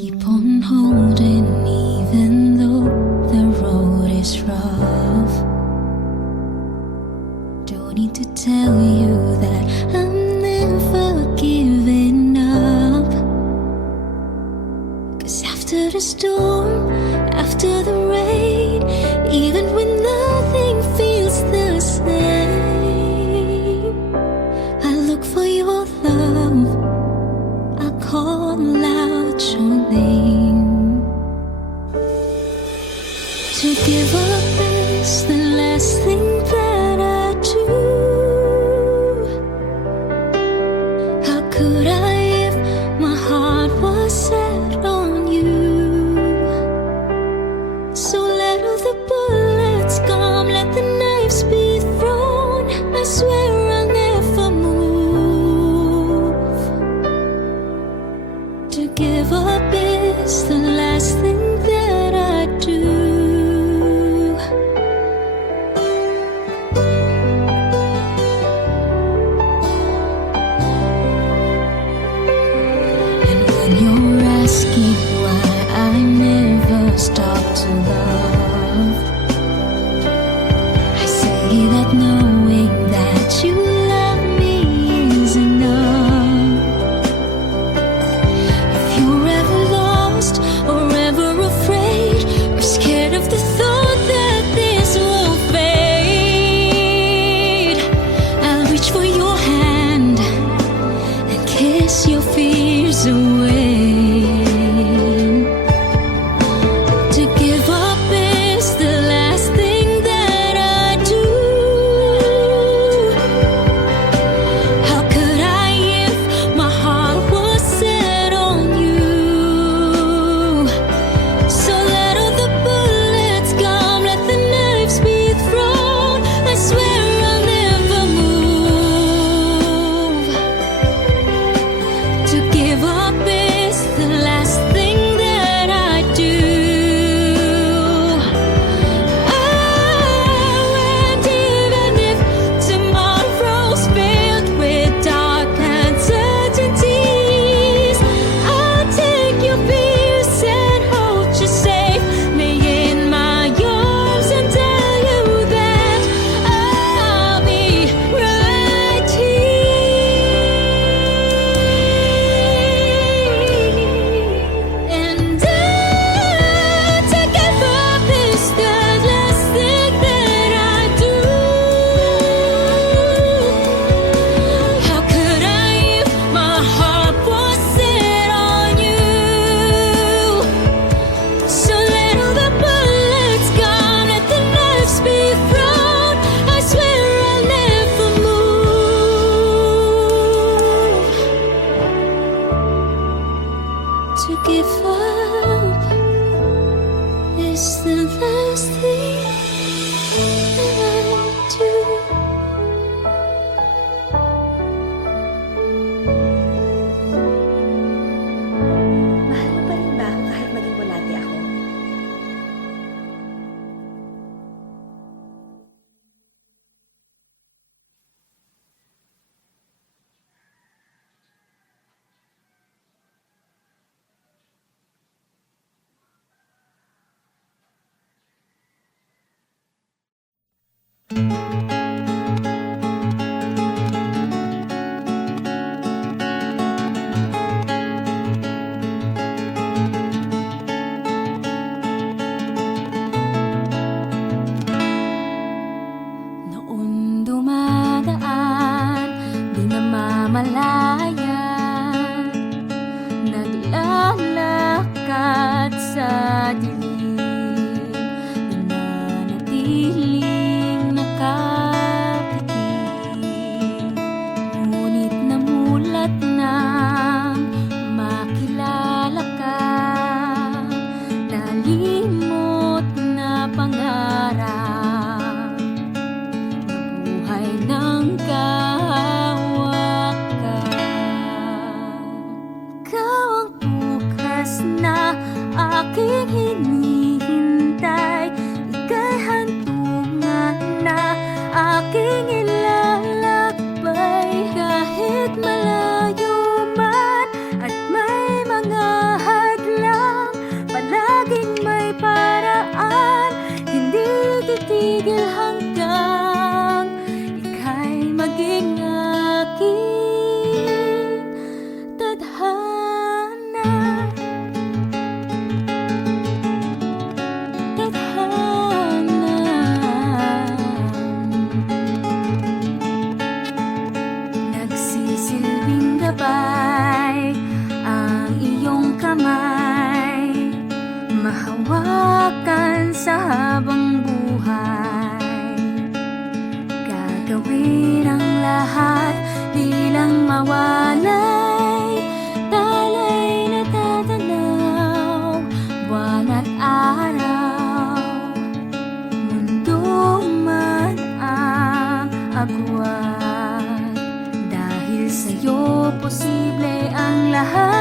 keep on holding even though the road is rough. Don't need to tell you that I'm never giving up. 'Cause after the storm, after the rain, even when nothing feels the same, I look for your love, I call out your name. To give up is the last thing that I do. How could I if my heart was set on you? So let all the bullets come, let the knives be thrown. I swear I'll never move. To give up is the last thing that I do. And when you're asking why I never stop to love, I say that knowing that you love me is enough. If you're ever lost or ever afraid or scared of the thought that this will fade, I'll reach for your hand and kiss your fears away. To give up is the last thing that I do. How could I if my heart was set on you? So let all the bullets come, let the knives be thrown. I swear I'll never move. To give up is the last thing that I do. Oh, and even if tomorrow's filled with dark uncertainties, I'll take your fears and hold you safely in my arms and tell you that I'll be right here. And to give up is the last thing that I do. How could I if my heart was set on you? So let all the bullets come, let the knives be thrown. I swear I'll never move. To give up is the last thing that I do. Mahal mo pa rin ba ako kahit maging bulati ako? Noon dumadaan, di namamalayan, naglalakad sa dilim, nananatiling nakapiting. Ngunit namulat nang makilala ka, nalimot na pangarap, buhay ng kahawakan. Ikaw ang bukas na aking hinihintay, ika'y hantungan na aking ilalakbay. Kahit malayo man at may mga hadlang, habang buhay. Gagawin ang lahat, di lang mawalay. Talay na tatanaw, buwan at araw. Mundo man ang agwat, dahil sa'yo posible ang lahat.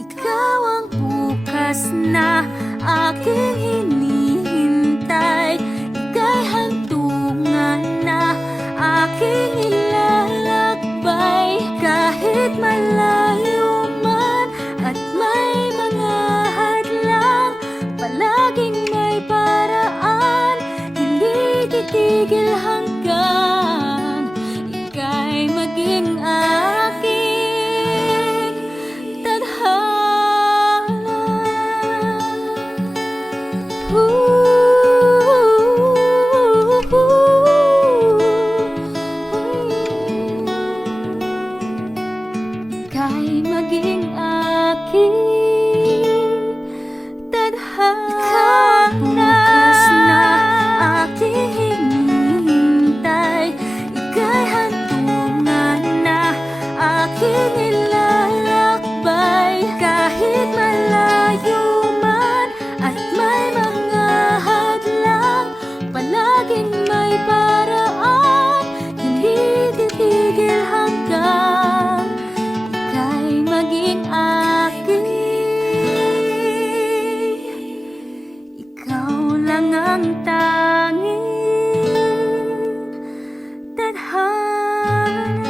Ikaw ang bukas na aking hinihintay. Ika'y hantungan na aking ilalakbay. Kahit malayo man at may mga hadlang, palaging may paraan, hindi titigil hanggang ika'y maging aking tadhana. Ika'y maging aking tadhana. Bukas na aking hinihintay. Ika'y hantungan na aking ilalakbay. Kahit malayo man at may mga hadlang, palaging may paraan, hindi titigil hanggang ika'y maging aking. Ikaw lang ang tanging tadhana.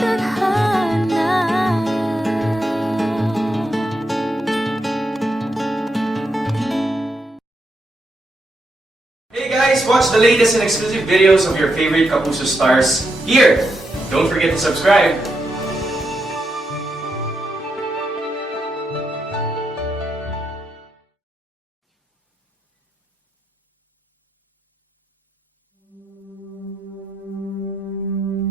Tadhana. Hey guys, watch the latest and exclusive videos of your favorite Kapuso stars here. Don't forget to subscribe.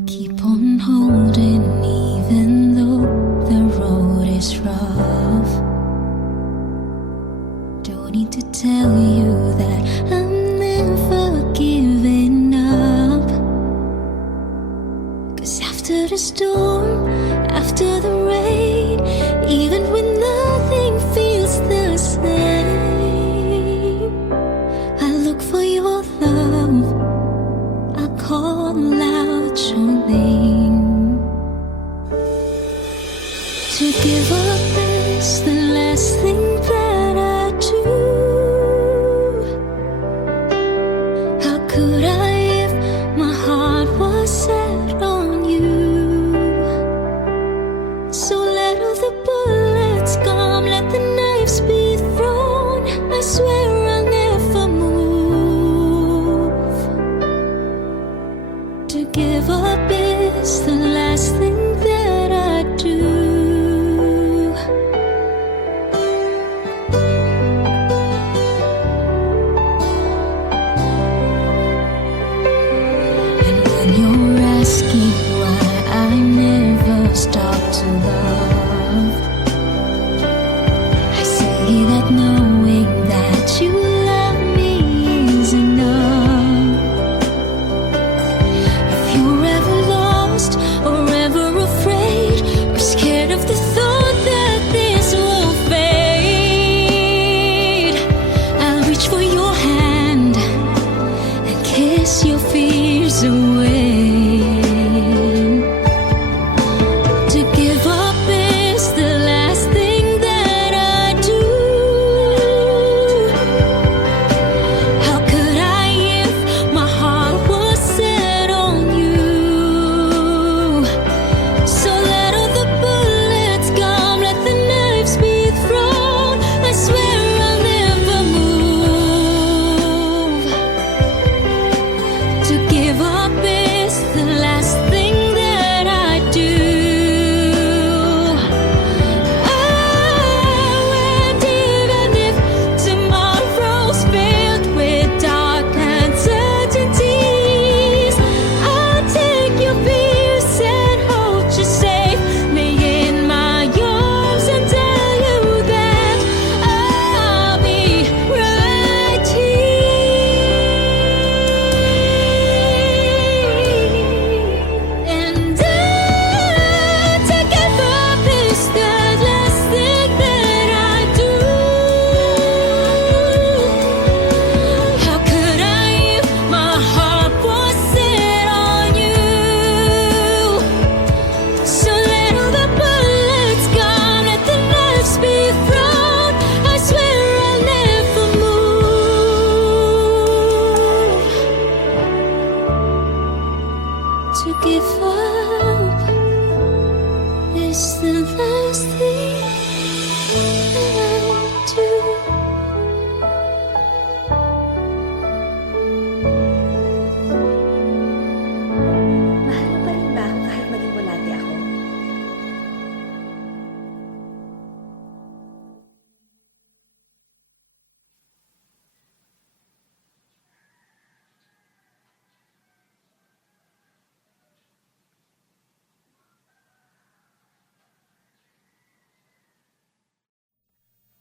Keep on holding even though the road is rough. Don't need to tell you that I'm never giving up. 'Cause after the storm, after the rain, even when nothing feels the same, I look for your love, I call out your name. To give up is the last thing that I do. How could I if my heart was set on you?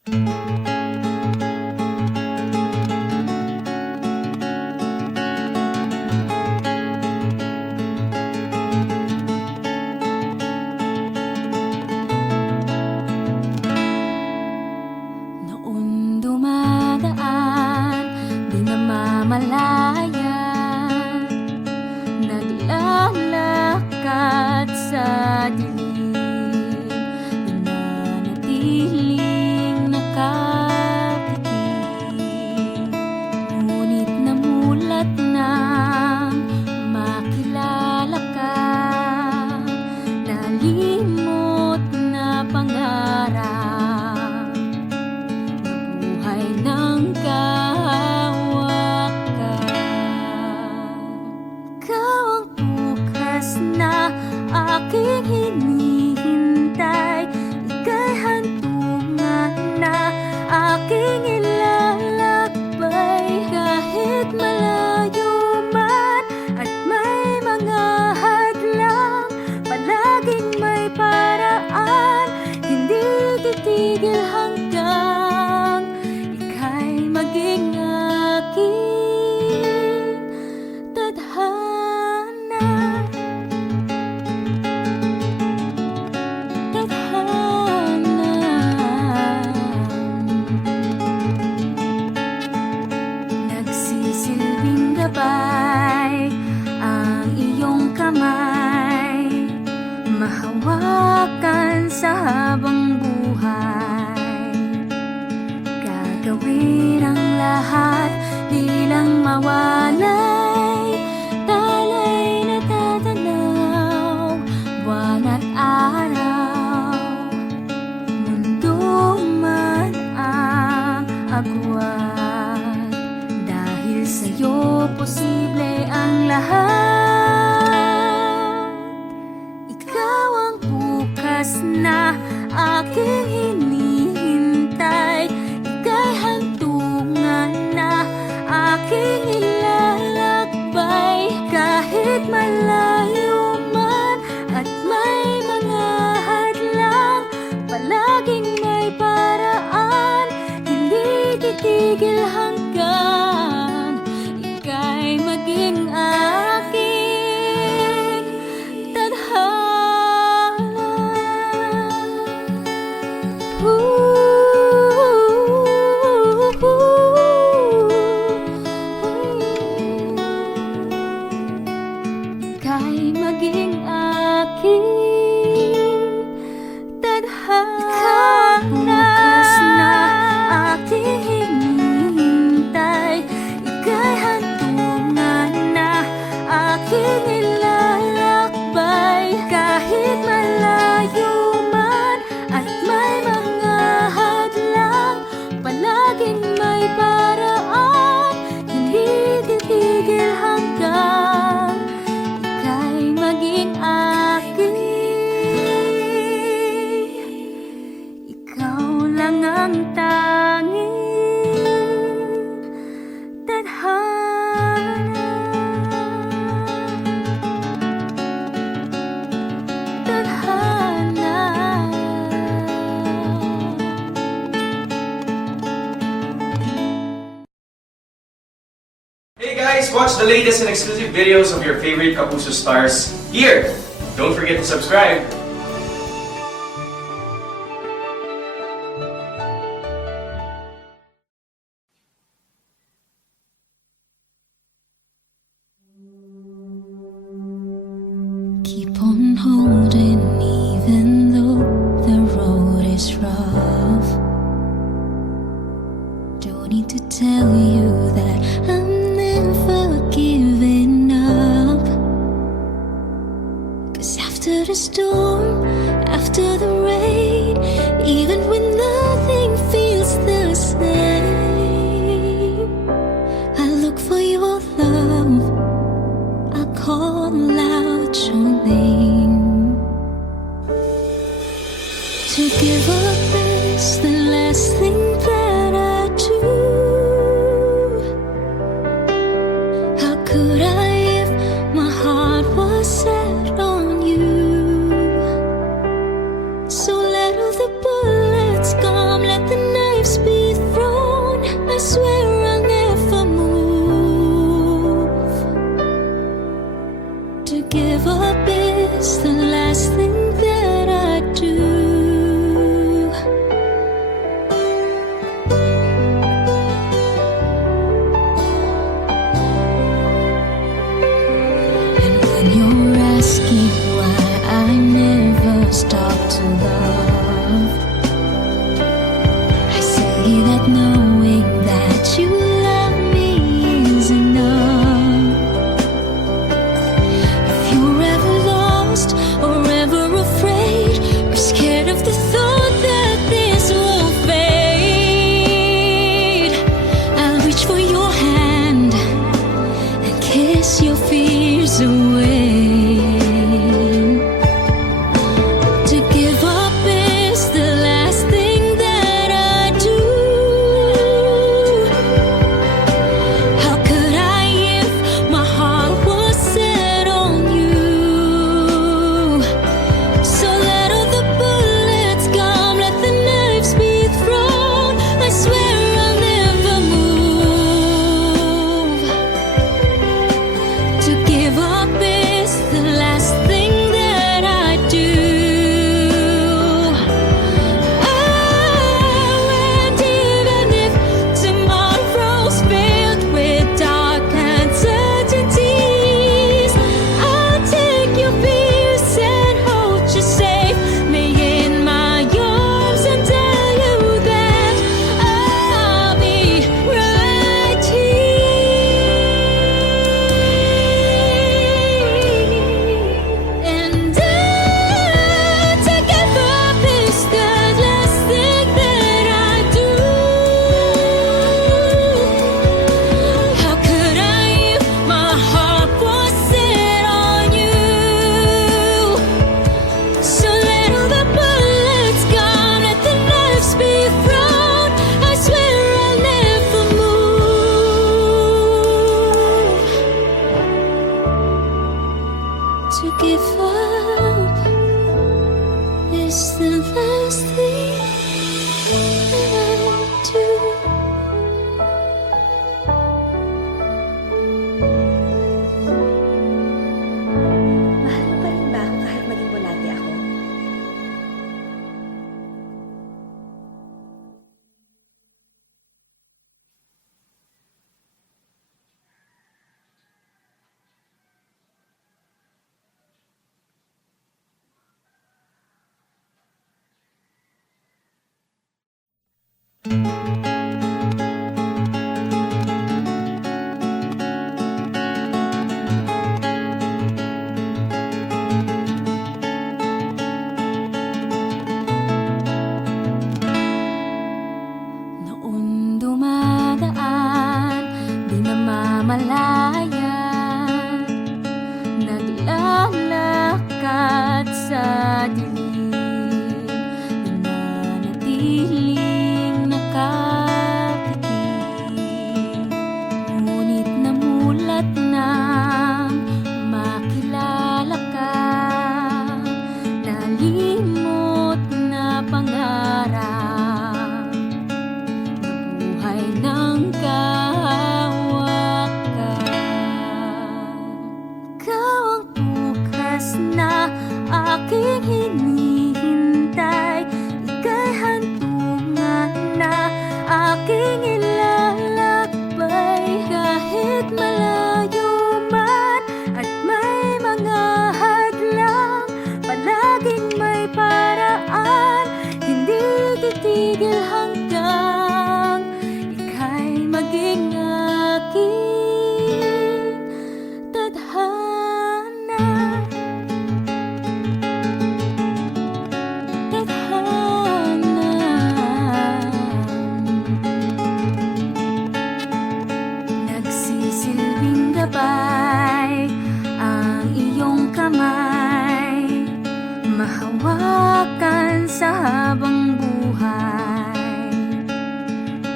Noon dumadaan, di namamalayan, naglalakad sa dilim, nananatiling nakapiting. Ngunit namulat nang makilala ka, nalimot na pangarap, buhay ng kahawakan. Ikaw ang bukas na aking hinihintay, ika'y hantungan na aking ilalakbay. Kahit malayo man at may mga hadlang, palaging may paraan, hindi titigil hanggang ika'y maging aking tadhana. Tadhana. Nagsisilbing gabay ang iyong kamay, mahawakan sa habang buhay. Gagawin ang lahat, di lang mawalay, talay na tatanaw, buwan at araw. Mundo man ang agwat, dahil sa'yo posible ang lahat. Ikaw ang bukas na aking hinihintay, ika'y hantungan na aking ilalakbay. Kahit malayo man at may mga hadlang, palaging may paraan, hindi titigil hanggang ika'y maging aking tadhana. Ika'y maging aking tadhana. Bukas na aking hinihintay, ika'y hantungan na aking ilalakbay. Kahit malayo man at may mga hadlang, palaging may paraan, hindi titigil hanggang ika'y maging aking. Ikaw lang ang tanging tadhana. Tadhana. Hey guys, watch the latest and exclusive videos of your favorite Kapuso stars here. Don't forget to subscribe. Keep on holding even though the road is rough. Don't need to tell you that I'm never giving up. 'Cause after the storm, after the rain, even when nothing feels the same, I look for your love, I call out your name. To give up is the last thing that I do. How could I if my heart was set on you? So let all the bullets malaya, naglalakad sa dilim, nananatiling nakatikim. Ngunit namulat nang makilala ka, nalimot na pangarap, nabuhay ng kahawakan. Ikaw ang bukas na aking hinihintay, ika'y hantungan na aking ilalakbay. Kahit malayo man at may mga hadlang, palaging may paraan, hindi titigil hanggang ika'y maging aking tadhana. Nagsisilbing gabay ang iyong kamay, mahawakan sa habang buhay.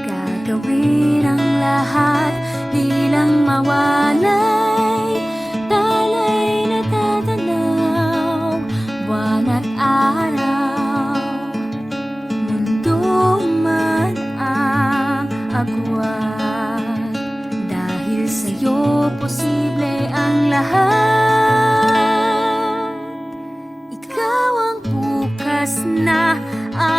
Gagawin ang lahat, di lang mawalay, talay na tatanaw, buwan at araw. Mundo man ang agwat, dahil sa'yo posible ang lahat. Ikaw ang bukas na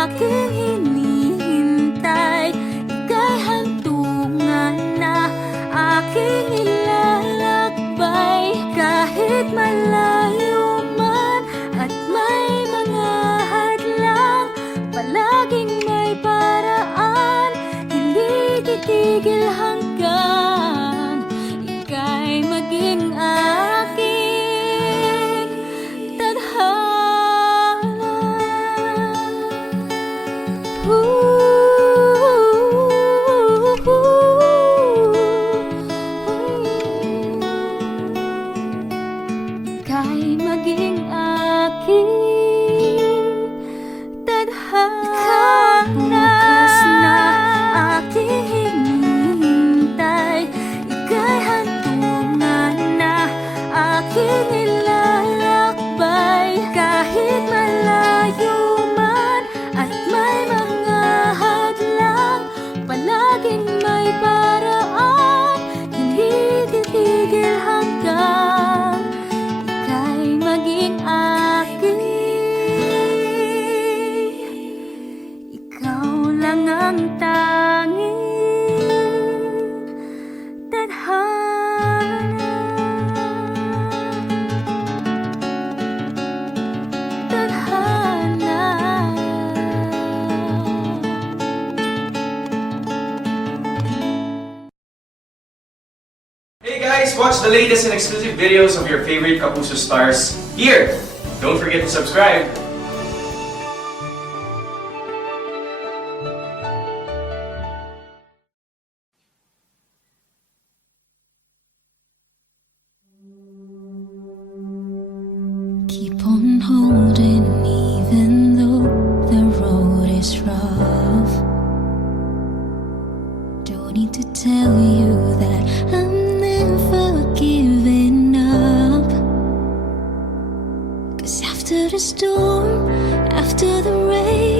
aking hinihintay, ika'y hantungan na aking ilalakbay. Kahit malayo man at may mga hadlang, palaging may paraan, hindi titigil hanggang ika'y maging aking tadhana. Ika'y maging aking tadhana. Bukas na aking hinihintay, ika'y hantungan na aking ilalakbay. Kahit malayo man at may mga hadlang, palaging may paraan, hindi titigil hanggang ika'y maging aking. Ikaw lang ang tanging tadhana. Tadhana. Hey guys, watch the latest and exclusive videos of your favorite Kapuso stars here. Don't forget to subscribe. Keep on holding even though the road is rough. Don't need to tell you that I'm never giving up. 'Cause after the storm, after the rain,